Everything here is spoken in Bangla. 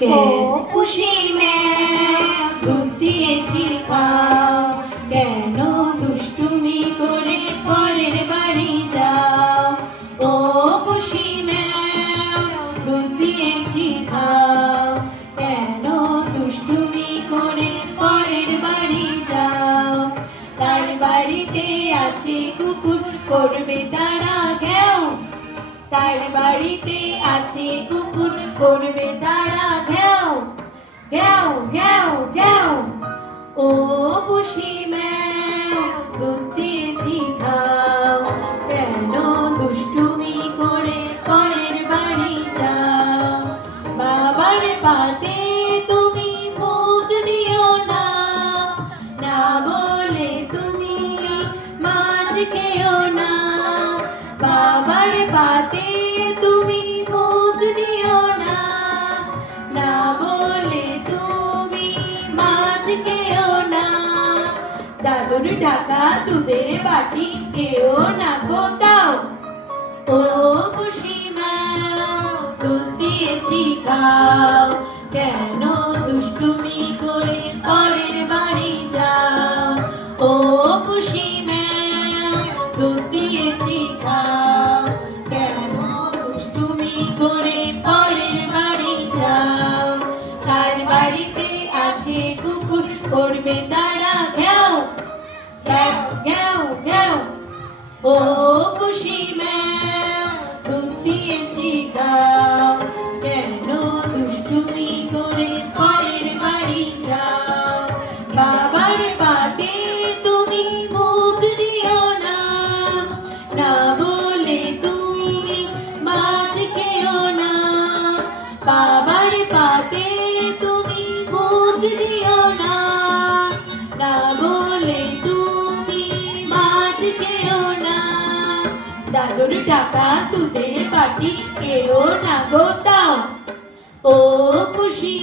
কে খুশি দুধ দিয়েছি খাও, কেন দুষ্টুমি করে পরের বাড়ি যাও। ও খুশি দুধ দিয়েছি খাও, কেন দুষ্টুমি করে পরের বাড়ি যাও। তার বাড়িতে আছে কুকুর, করবে তারা ঘ্যাও। তার বাড়িতে আছে কুকুর, করবে তারা ঘ্যাও ঘ্যাও ঘ্যাও ঘ্যাও। ও খুশি দুধ দিয়েছি খাও, কেন দুষ্টুমি করে পরের বাড়ি যাও। বাবার পাতে তুমি মুখ দিও না, না বলে তুমি মাছ খেও না। বাবার পাতে তুমি মুখ দিও না, না বলে তুমি মাছ খেও না। দাদুর ঢাকা দুধের বাটি কেউ না গো দাও। ও খুশি দুধ দিয়েছি খাও, কেন দুষ্টুমি করে পরের বাড়ি যাও। ও খুশি দুধ দিয়েছি খাও, কেন দুষ্টুমি করে পরের বাড়ি যাও। তার বাড়িতে আছে কুকুর, করবে তারা ঘ্যাও ঘ্যাও ঘ্যাও ঘ্যাও। ও খুশি দুধ দিয়েছি খাও, কেন দুষ্টুমি করে পরের বাড়ি যাও। বাবার পাতে তুমি মুখ দিও না, না বলে তুমি মাছ খেও না। বাবার পাতে তুমি মুখ দিও না, না বলে তুমি মাছ খেও না। দাদুর টাকা দুধের বাটি কেউ না গো দাও। ও খুশি